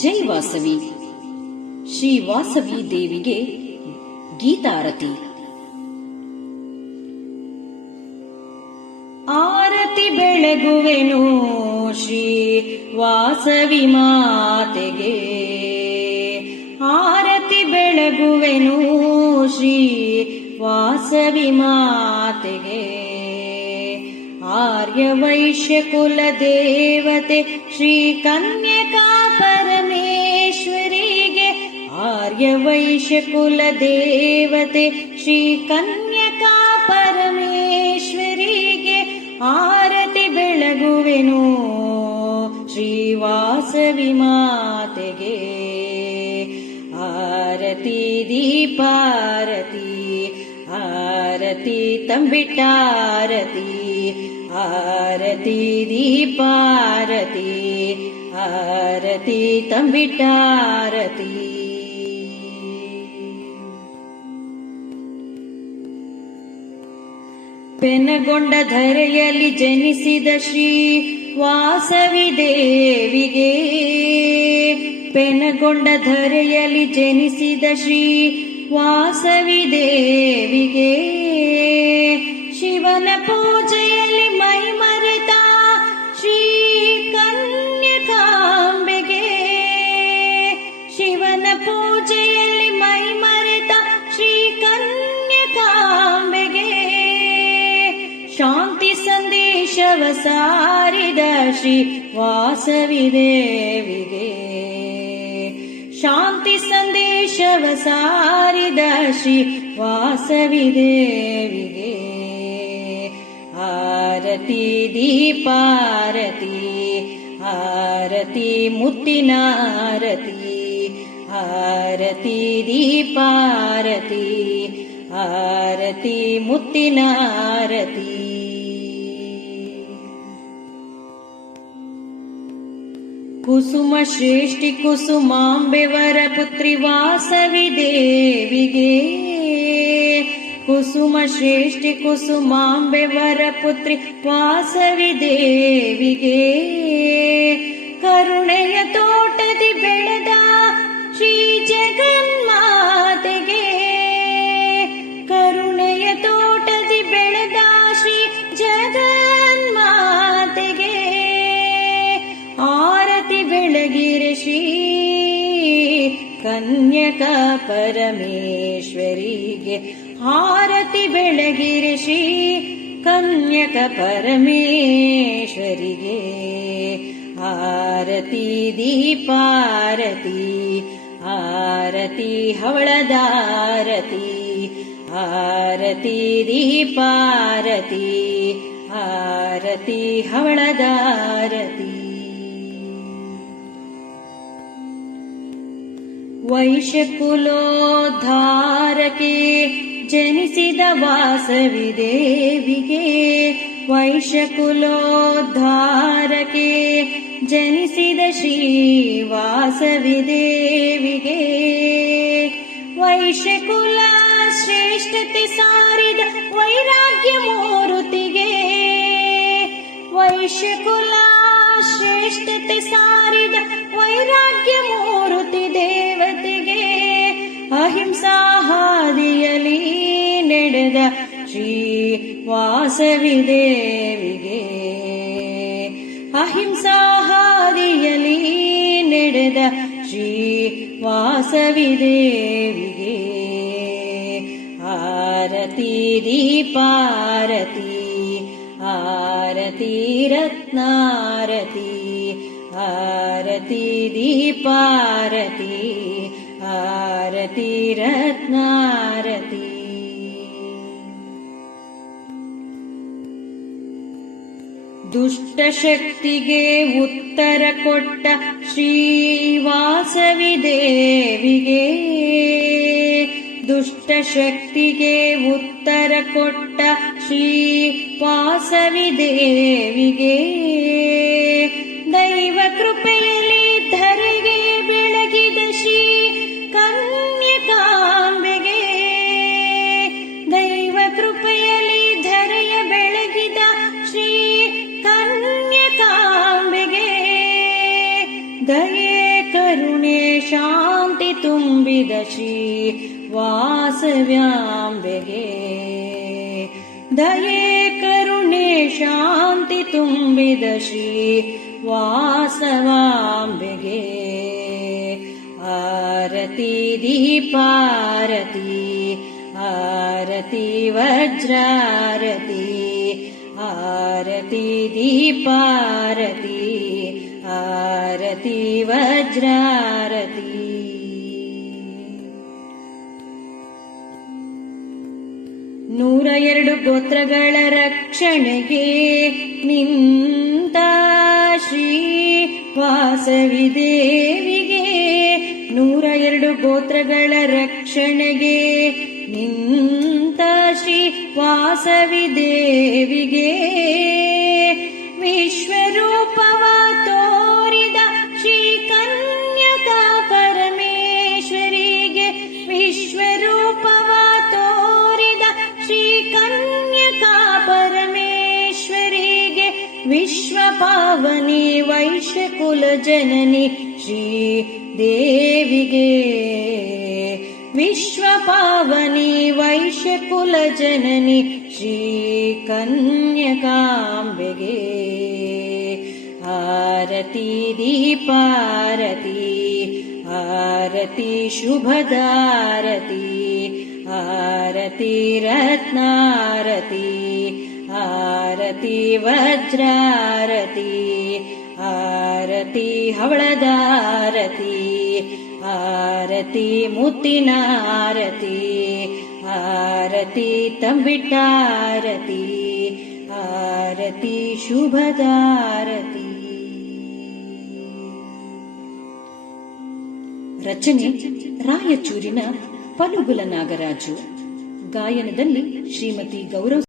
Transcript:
ಜೈ ವಾಸವಿ. ಶ್ರೀ ವಾಸವಿ ದೇವಿಗೆ ಗೀತಾರತಿ. ಆರತಿ ಬೆಳಗುವೆನು ಶ್ರೀ ವಾಸವಿ ಮಾತೆಗೆ, ಆರತಿ ಬೆಳಗುವೆನು ಶ್ರೀ ವಾಸವಿ ಮಾತೆಗೆ. ಆರ್ಯ ವೈಶ್ಯ ಕುಲ ದೇವತೆ ಶ್ರೀ ಕನ್ಯಕಾ ಪರಮೇಶ್ವರಿಗೆ, ಆರ್ಯ ವೈಶ್ಯ ಕುಲ ದೇವತೆ ಶ್ರೀ ಕನ್ಯಕಾ ಪರಮೇಶ್ವರಿಗೆ ಆರತಿ ಬೆಳಗುವೆನು ಶ್ರೀ ವಾಸವಿ ಮಾತೆಗೆ. ಆರತಿ ದೀಪಾರತಿ, ಆರತಿ ತಂಬಿಟ್ಟಾರತಿ, ಆರತಿ ದೀಪಾರತಿ, ಆರತಿ ತಂಬಿಟ್ಟಾರತಿ. ಪೆನಗೊಂಡ ಧರೆಯಲ್ಲಿ ಜನಿಸಿದ ಶ್ರೀ ವಾಸವಿ ದೇವಿಗೆ, ಪೆನಗೊಂಡ ಧರೆಯಲ್ಲಿ ಜನಿಸಿದ ಶ್ರೀ ವಾಸವಿ ದೇವಿಗೆ. ಶಿವನ ಪೂಜೆಯಲ್ಲಿ ಮೈ ಮರೆತ ಶ್ರೀ ಕನ್ಯಕಾಂಬೆಗೆ, ಶಿವನ ಪೂಜೆಯಲ್ಲಿ ಮೈ ಮರೆತ ಶ್ರೀ ಕನ್ಯಕಾಂಬೆಗೆ. ಶಾಂತಿ ಸಂದೇಶವ ಸಾರಿದ ಶ್ರೀ ವಾಸವಿ ದೇವಿಗೆ, ಶಾಂತಿ ಸಂದೇಶವ ಸಾರಿದ ಶ್ರೀ ವಾಸವಿ ದೇವಿಗೆ. ಆರತಿ ದೀಪಾರತಿ, ಆರತಿ ಮುತ್ತಿನಾರತಿ, ಆರತಿ ದೀಪಾರತಿ, ಆರತಿ ಮುತ್ತಿನಾರತಿ. ಕುಸುಮ ಶ್ರೇಷ್ಠಿ ಕುಸುಮಾಂಬೆ ವರಪುತ್ರಿ ವಾಸವಿ ದೇವಿಗೆ, ಕುಸುಮ ಶ್ರೇಷ್ಠಿ ಕುಸುಮಾಂಬೆ ವರಪುತ್ರಿ ವಾಸವಿ ದೇವಿಗೆ. ಕರುಣೆಯ ತೋಟದಿ ಬೆಳೆದ ಶ್ರೀ ಜಗನ್ಮಾತೆಗೆ, ಕರುಣೆಯ ತೋಟದಿ ಬೆಳೆದ ಶ್ರೀ ಜಗನ್ಮಾತೆಗೆ. ಆರತಿ ಬೆಳಗಿರೆ ಶ್ರೀ ಕನ್ಯಕಾ ಪರಮೇಶ್ವರಿಗೆ, ಆರತಿ ಬೆಳಗಿರೆ ಶ್ರೀ ಕನ್ಯಕಾ ಪರಮೇಶ್ವರಿಗೆ. ಆರತಿ ದೀಪಾರತಿ, ಆರತಿ ಹವಳದಾರತಿ, ಆರತಿ ದೀಪಾರತಿ, ಆರತಿ ಹವಳದಾರತಿ. ವೈಶ್ಯಕುಲೋದ್ಧಾರಕ್ಕೆ ಜನಿಸಿದ ವಾಸವಿ ದೇವಿಗೆ, ವೈಶ್ಯಕುಲೋದ್ಧಾರಕ್ಕೆ ಜನಿಸಿದ ಶ್ರೀ ವಾಸವಿ ದೇವಿಗೆ. ವೈಶ್ಯಕುಲ ಶ್ರೇಷ್ಠತೆ ಸಾರಿದ ವೈರಾಗ್ಯ ಮೂರುತಿಗೆ, ವೈಶ್ಯಕುಲ ಶ್ರೇಷ್ಠತೆ ಸಾರಿದ ವೈರಾಗ್ಯ ಮೂರುತಿ ದೇವತೆಗೆ. ಅಹಿಂಸಾ ಹಾದಿಯಲ್ಲಿ ನಡೆದ ಶ್ರೀ ವಾಸವಿ ದೇವಿಗೆ, ಅಹಿಂಸಾ ಹಾದಿಯಲ್ಲಿ ನಡೆದ ಶ್ರೀ ವಾಸವಿ ದೇವಿಗೆ. ಆರತಿ ದೀಪಾರತಿ, ಆರತಿ ರತ್ನಾರತಿ, ಆರತಿ ದೀಪಾರತಿ, ಆರತಿ ರತ್ನಾರತಿ. ದುಷ್ಟ ಶಕ್ತಿಗೆ ಉತ್ತರ ಕೊಟ್ಟ ಶ್ರೀ ವಾಸವಿ ದೇವಿಗೆ, ದುಷ್ಟ ಶಕ್ತಿಗೆ ಉತ್ತರ ಕೊಟ್ಟ ಶ್ರೀ ವಾಸವಿ ದೇವಿಗೆ. ದೈವ ಕೃಪೆಯಲ್ಲಿ ಧರೆಗೆ ಬೆಳಗಿದ ಶ್ರೀ ಕನ್ಯಕಾಂಬೆಗೆ, ದೈವ ಕೃಪೆಯಲ್ಲಿ ಧರೆಯ ಬೆಳಗಿದ ಶ್ರೀ ಕನ್ಯಕಾಂಬೆಗೆ. ದಯೆ ಕರುಣೆ ಶಾಂತಿ ತುಂಬಿದ ಶ್ರೀ ವಾಸವ್ಯಾಂಬೆಗೆ ದಯೆ ಕರುಣೆ ಶಾಂತಿ ತುಂಬಿದ ಶ್ರೀ ವಾಸವಾಂಬೆಗೆ ಆರತಿ ದೀಪಾರತಿ ಆರತಿ ವಜ್ರಾರತಿ ಆರತಿ ದೀಪಾರತಿ ಆರತಿ ವಜ್ರಾರತಿ 102 ಗೋತ್ರಗಳ ರಕ್ಷಣೆಗೆ ನಿಂತ ಶ್ರೀ ವಾಸವಿ ದೇವಿಗೆ 102 ಗೋತ್ರಗಳ ರಕ್ಷಣೆಗೆ ನಿಂತ ಶ್ರೀ ವಾಸವಿ ದೇವಿಗೆ ವಿಶ್ವರೂಪವ ತೋರಿದ ಶ್ರೀ ಕನ್ಯಕಾ ಪರಮೇಶ್ವರಿಗೆ ವಿಶ್ವರೂಪವ ತೋರಿದ ಶ್ರೀ ಕನ್ಯಕಾ ಪರಮೇಶ್ವರಿಗೆ ವಿಶ್ವ ಪಾವನಿ ವೈಶ್ಯ ಕುಲ ಜನನಿ ಶ್ರೀ ದೇವಿಗೆ ವಿಶ್ವ ಪಾವನಿ ವೈಶ್ಯ ಕುಲ ಜನನಿ ಶ್ರೀ ಕನ್ಯಕಾಂಬೆಗೆ ಆರತಿ ದೀಪಾರತಿ ಆರತಿ ಶುಭದಾರತಿ ಆರತಿ ರತ್ನಾರತಿ ಆರತಿ ವಜ್ರಾರತಿ ಆರತಿ ಹವಳದಾರತಿ ಆರತಿ ಮುತ್ತಿನಾರತಿ ಆರತಿ ತಂಬಿಟ್ಟಾರತಿ ಆರತಿ ಶುಭದಾರತಿ. ರಚನೆ ರಾಯಚೂರಿನ ಪನುಗುಲ ನಾಗರಾಜು. ಗಾಯನದಲ್ಲಿ ಶ್ರೀಮತಿ ಗೌರವ್